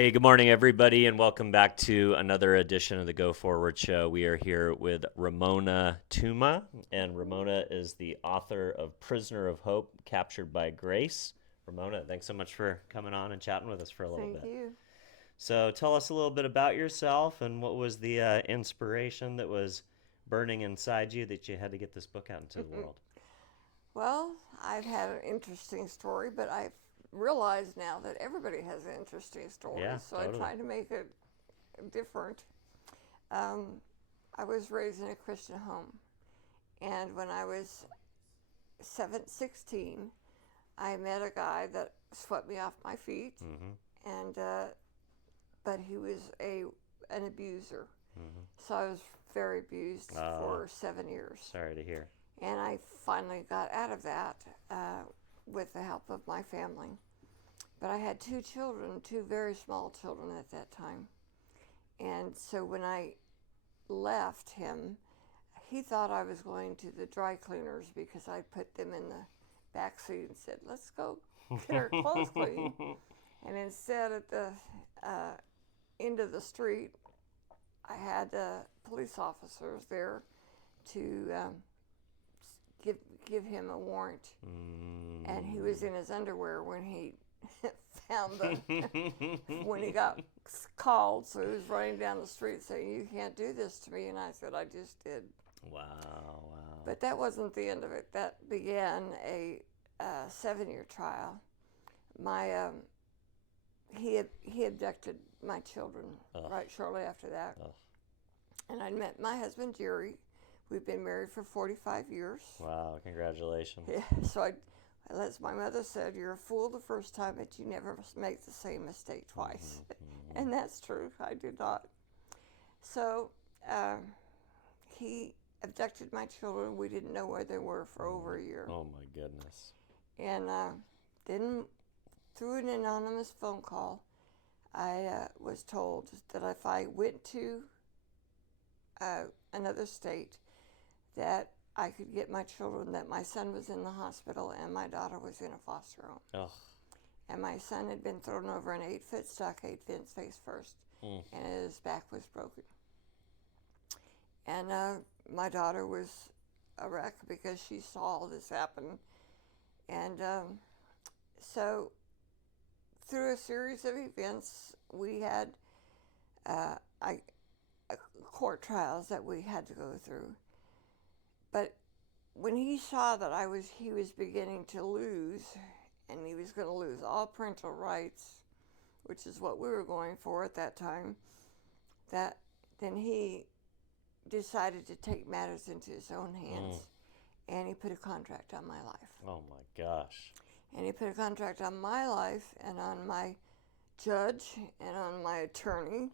Hey, good morning, everybody, and welcome back to another edition of the Go Forward Show. We are here with Ramona Tuma, and Ramona is the author of Prisoner of Hope, Captured by Grace. Ramona, thanks so much for coming on and chatting with us for a little Thank bit. you. So tell us a little bit about yourself and what was the inspiration that was burning inside you that you had to get this book out into the world. Well, I've had an interesting story, but I've realized now that everybody has an interesting story, Yeah, so I totally. try to make it different. Um, I was raised in a Christian home, and when I was 16, I met a guy that swept me off my feet, Mm-hmm. and but he was an abuser, Mm-hmm. so I was very abused Oh, for 7 years. sorry to hear. And I finally got out of that with the help of my family. But I had two children, two very small children at that time. And so when I left him, he thought I was going to the dry cleaners because I put them in the back seat and said, "Let's go get our clothes clean." And instead, at the uh, end of the street, I had police officers there to give give him a warrant, and he was in his underwear when he found the when he got called. So he was running down the street saying, "You can't do this to me," and I said, "I just did." Wow, wow. But that wasn't the end of it. That began a 7-year trial. My he abducted my children Ugh. right shortly after that, Ugh. and I met my husband Jerry. We've been married for 45 years. Wow, congratulations. Yeah, so as my mother said, you're a fool the first time, but you never make the same mistake twice. Mm-hmm. And that's true. I did not. So he abducted my children. We didn't know where they were for over a year. Oh my goodness. And then, through an anonymous phone call, I was told that if I went to another state, that I could get my children, that my son was in the hospital and my daughter was in a foster home. Ugh. And my son had been thrown over an 8-foot stockade fence face first, and his back was broken. And my daughter was a wreck because she saw all this happen. And so, through a series of events, we had court trials that we had to go through. But when he saw that he was beginning to lose, and he was going to lose all parental rights, which is what we were going for at that time, then he decided to take matters into his own hands, and he put a contract on my life. Oh my gosh. And he put a contract on my life and on my judge and on my attorney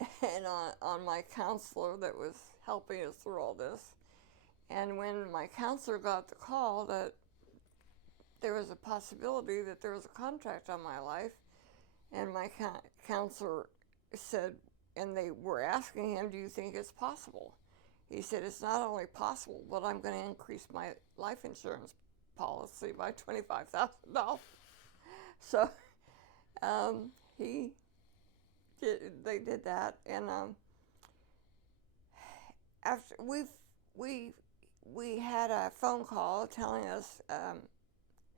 and on my counselor that was helping us through all this. And when my counselor got the call that there was a possibility that there was a contract on my life, and my counselor said, and they were asking him, "Do you think it's possible?" He said, "It's not only possible, but I'm going to increase my life insurance policy by $25,000. So they did that, and after we had a phone call telling us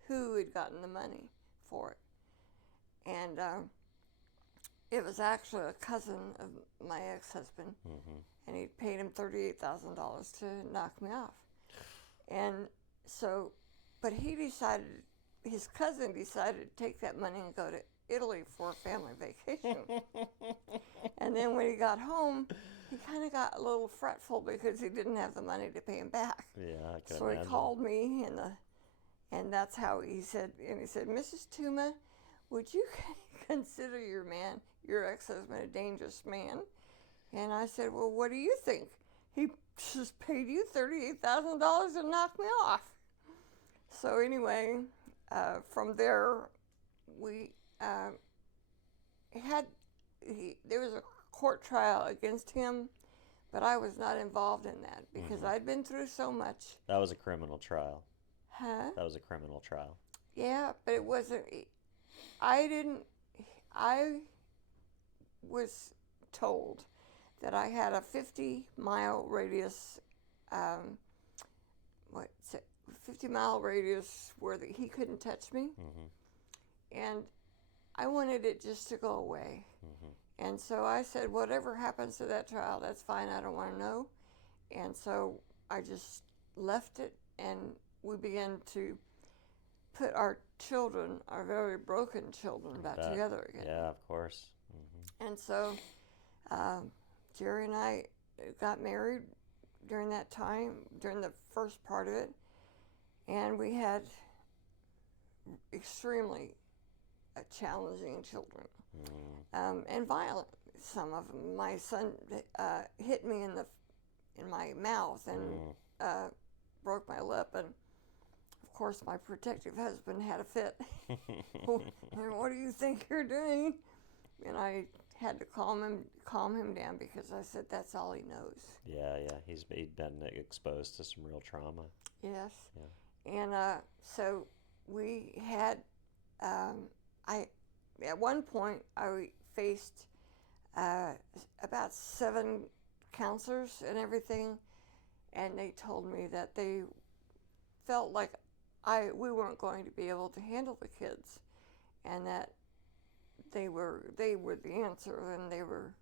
who had gotten the money for it, and it was actually a cousin of my ex-husband, and he paid him $38,000 to knock me off. And so, but his cousin decided to take that money and go to Italy for a family vacation. And then when he got home, he kind of got a little fretful because he didn't have the money to pay him back. Yeah, I can So imagine. he called me, and that's how he said, "Mrs. Tuma, would you consider your ex-husband, a dangerous man?" And I said, "Well, what do you think? He just paid you $38,000 to knock me off." So anyway, from there, we there was a court trial against him, but I was not involved in that because I'd been through so much. That was a criminal trial. Huh? That was a criminal trial. Yeah, but it wasn't. I didn't. I was told that I had a 50-mile radius, um, 50-mile radius where he couldn't touch me. And I wanted it just to go away. And so I said, whatever happens to that child, that's fine. I don't want to know. And so I just left it, and we began to put our children, our very broken children, back together again. Yeah, of course. And so Jerry and I got married during that time, during the first part of it, and we had extremely challenging children, and violent. Some of them. My son hit me in my mouth and broke my lip, and of course my protective husband had a fit. And what do you think you're doing? And I had to calm him down, because I said that's all he knows. Yeah, he'd been exposed to some real trauma. Yes. Yeah. And so we had, at one point I faced about 7 counselors and everything, and they told me that they felt like we weren't going to be able to handle the kids, and that they were the answer, and they were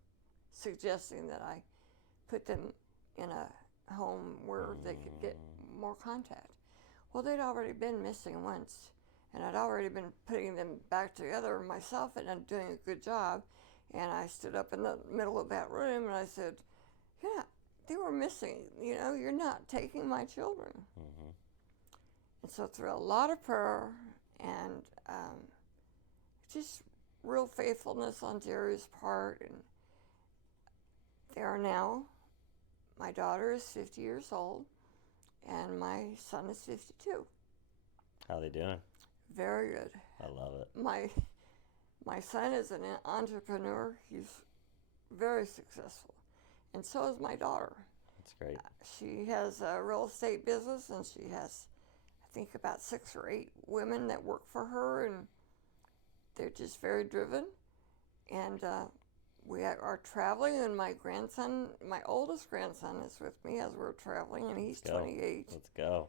suggesting that I put them in a home where they could get more contact. Well, they'd already been missing once, and I'd already been putting them back together myself, and I'm doing a good job. And I stood up in the middle of that room, and I said, yeah, they were missing. You're not taking my children. And so through a lot of prayer and just real faithfulness on Jerry's part, and they are now, my daughter is 50 years old, and my son is 52. How are they doing? Very good. I love it. My son is an entrepreneur. He's very successful, and so is my daughter. That's great. She has a real estate business, and she has, I think, about 6 or 8 women that work for her, and they're just very driven. And we are traveling, and my oldest grandson is with me as we're traveling, and he's 28. Let's go.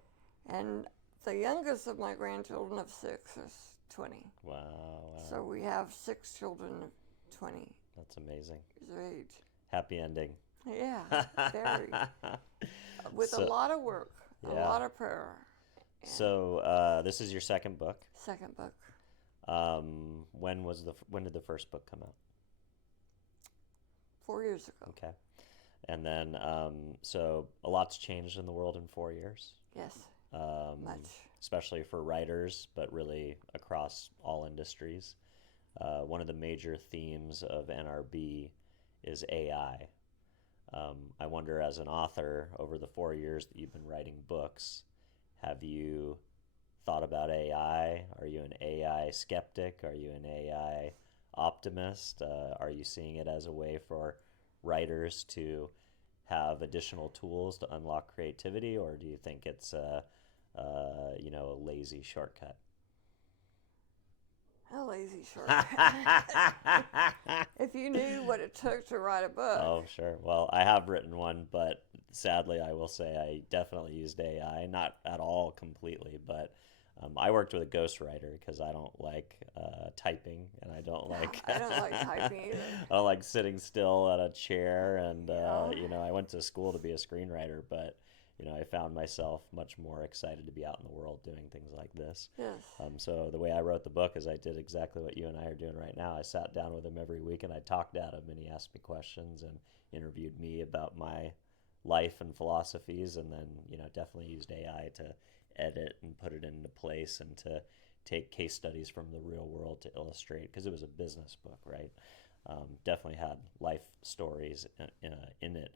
And the youngest of my grandchildren of 6 is 20. Wow. So we have 6 children of 20 That's amazing. years of age. Happy ending. Yeah, very. With a lot of work, a lot of prayer. So this is your second book. Second book. When did the first book come out? 4 years ago. Okay. And then, so a lot's changed in the world in 4 years. Yes, much. Especially for writers, but really across all industries. One of the major themes of NRB is AI. I wonder, as an author, over the 4 years that you've been writing books, have you thought about AI? Are you an AI skeptic? Are you an AI optimist? Are you seeing it as a way for writers to have additional tools to unlock creativity, or do you think it's a lazy shortcut? A lazy shortcut. If you knew what it took to write a book. Oh, sure. Well, I have written one, but sadly, I will say I definitely used AI. Not at all completely, but I worked with a ghostwriter because I don't like typing, and I don't like I don't like typing either. I don't like sitting still at a chair, and I went to school to be a screenwriter, but I found myself much more excited to be out in the world doing things like this. Yes. So the way I wrote the book is I did exactly what you and I are doing right now. I sat down with him every week, and I talked at him, and he asked me questions and interviewed me about my life and philosophies, and then definitely used AI to edit and put it into place, and to take case studies from the real world to illustrate, because it was a business book, right? Definitely had life stories in it.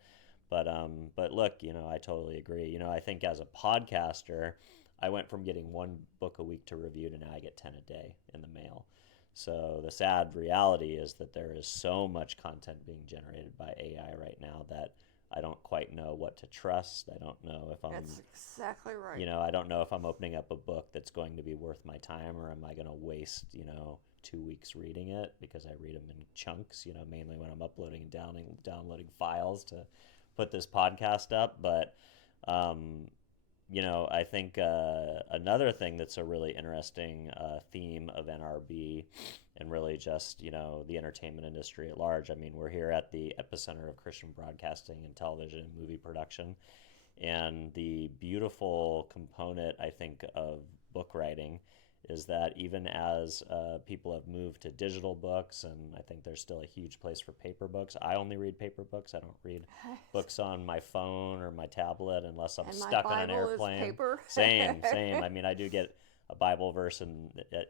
But look, I totally agree. I think as a podcaster, I went from getting 1 book a week to review to now I get 10 a day in the mail. So the sad reality is that there is so much content being generated by AI right now that I don't quite know what to trust. I don't know if I'm, That's exactly right. I don't know if I'm opening up a book that's going to be worth my time, or am I going to waste, 2 weeks reading it, because I read them in chunks, mainly when I'm uploading and downloading files to put this podcast up. But, I think another thing that's a really interesting theme of NRB, and really just, the entertainment industry at large. I mean, we're here at the epicenter of Christian broadcasting and television and movie production. And the beautiful component, I think, of book writing is that even as people have moved to digital books, and I think there's still a huge place for paper books. I only read paper books. I don't read books on my phone or my tablet unless I'm and stuck my on an Bible airplane. is paper. Same. I mean, I do get a Bible verse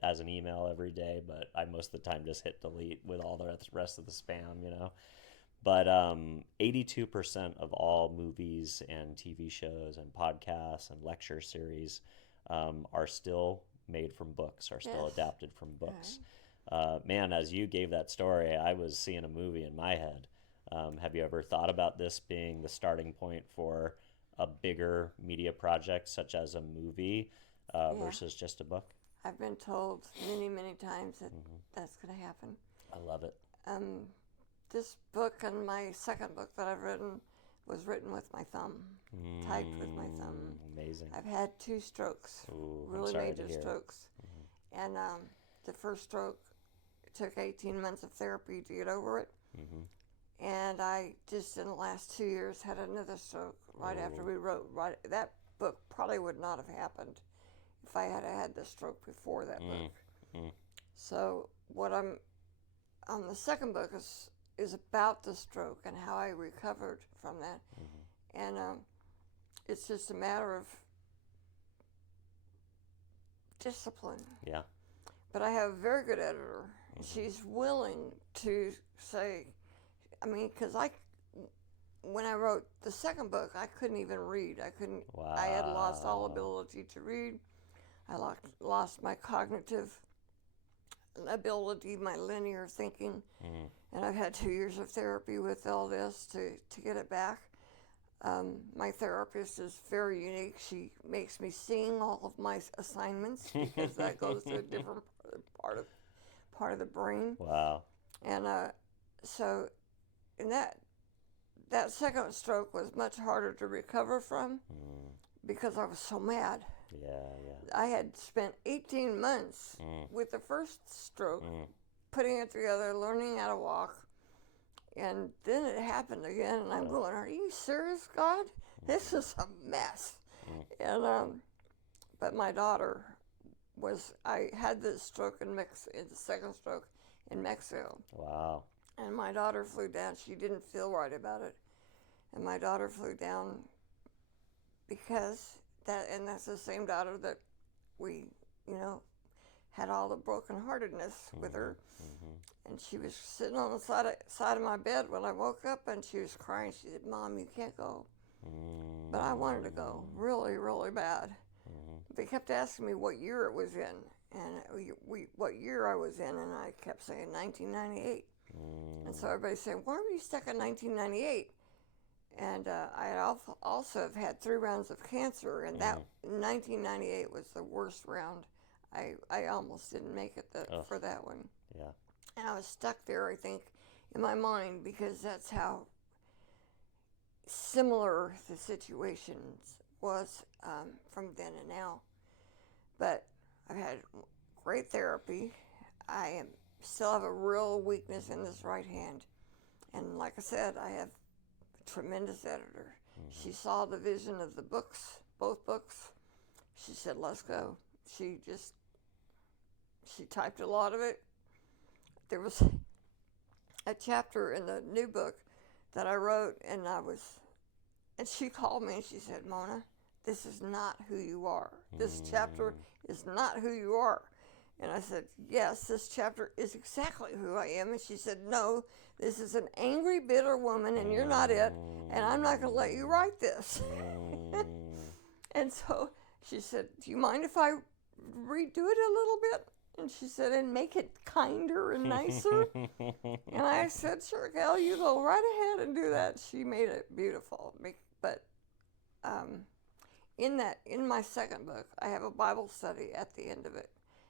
as an email every day, but I most of the time just hit delete with all the rest of the spam. But 82% of all movies and TV shows and podcasts and lecture series are still made from books, are still adapted from books. Man, as you gave that story, I was seeing a movie in my head. Have you ever thought about this being the starting point for a bigger media project, such as a movie versus just a book? I've been told many, many times that that's going to happen. I love it. This book and my second book that I've written was written with my thumb, typed with my thumb. Amazing. I've had 2 strokes, really major strokes. And the first stroke, it took 18 months of therapy to get over it. And I just, in the last 2 years, had another stroke right after we wrote. That book probably would not have happened if I had had the stroke before that book. So what I'm on the second book is about the stroke and how I recovered from that. And it's just a matter of discipline. Yeah. But I have a very good editor. She's willing to say, because when I wrote the second book, I couldn't even read. Wow. I had lost all ability to read. I lost my cognitive ability, my linear thinking. And I've had 2 years of therapy with all this to get it back. My therapist is very unique. She makes me sing all of my assignments because that goes to a different part of the brain. Wow. And so, in that second stroke was much harder to recover from because I was so mad. Yeah. I had spent 18 months with the first stroke, putting it together, learning how to walk, and then it happened again, and I'm going, are you serious, God? This is a mess. And but my daughter I had this stroke the second stroke in Mexico. Wow. And my daughter flew down. She didn't feel right about it. And my daughter flew down because that's the same daughter that we, had all the brokenheartedness with her. And she was sitting on the side of my bed when I woke up, and she was crying. She said, Mom, you can't go. But I wanted to go really, really bad. They kept asking me what year it was in, and what year I was in, and I kept saying 1998. And so everybody's saying, why were you stuck in 1998? And I had also have had 3 rounds of cancer, and that 1998 was the worst round. I almost didn't make it for that one. Yeah. And I was stuck there, I think, in my mind, because that's how similar the situations was from then and now. But I've had great therapy. I still have a real weakness in this right hand. And like I said, I have a tremendous editor. She saw the vision of the books, both books. She said, let's go. She typed a lot of it. There was a chapter in the new book that I wrote, and she called me and she said, Mona, this is not who you are. This chapter is not who you are. And I said, yes, this chapter is exactly who I am. And she said, no, this is an angry, bitter woman, and you're not it, and I'm not going to let you write this. And so she said, do you mind if I redo it a little bit? And she said, and make it kinder and nicer. And I said, sure, Gal, you go right ahead and do that. She made it beautiful. But in my second book, I have a Bible study at the end of it,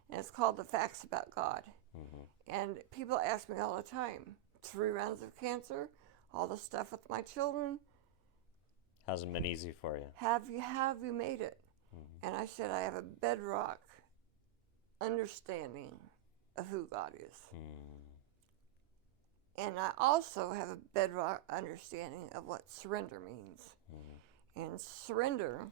and it's called The Facts About God. And people ask me all the time, 3 rounds of cancer, all the stuff with my children. Hasn't been easy for you. Have you made it? And I said, I have a bedrock understanding of who God is. And I also have a bedrock understanding of what surrender means. And surrender,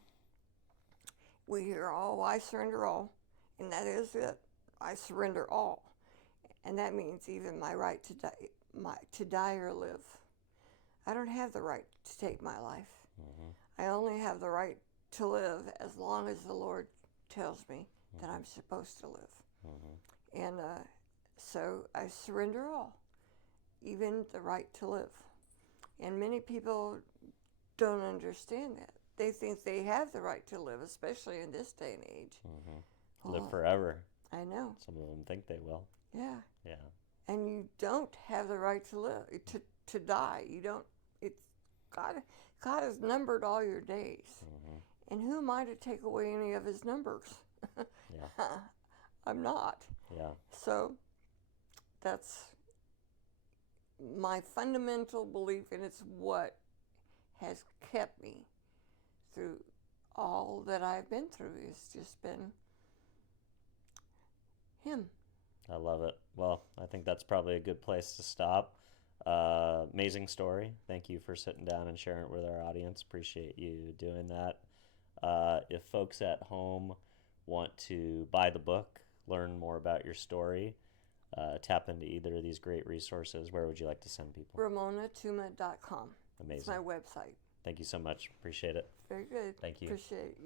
we hear, oh, I surrender all. And that is it. I surrender all. And that means even my right to die or live. I don't have the right to take my life. I only have the right to live as long as the Lord tells me that I'm supposed to live. And so I surrender all, even the right to live. And many people don't understand that. They think they have the right to live, especially in this day and age. Live forever. I know. Some of them think they will. Yeah. Yeah. And you don't have the right to live, to die. You don't. It's God has numbered all your days. And who am I to take away any of his numbers? Yeah. I'm not. Yeah. So that's my fundamental belief, and it's what has kept me through all that I've been through. It's just been him. I love it. Well, I think that's probably a good place to stop. Amazing story. Thank you for sitting down and sharing it with our audience. Appreciate you doing that. If folks at home want to buy the book, learn more about your story, tap into either of these great resources, where would you like to send people? RamonaTuma.com. Amazing. It's my website. Thank you so much. Appreciate it. Very good. Thank you. Appreciate you.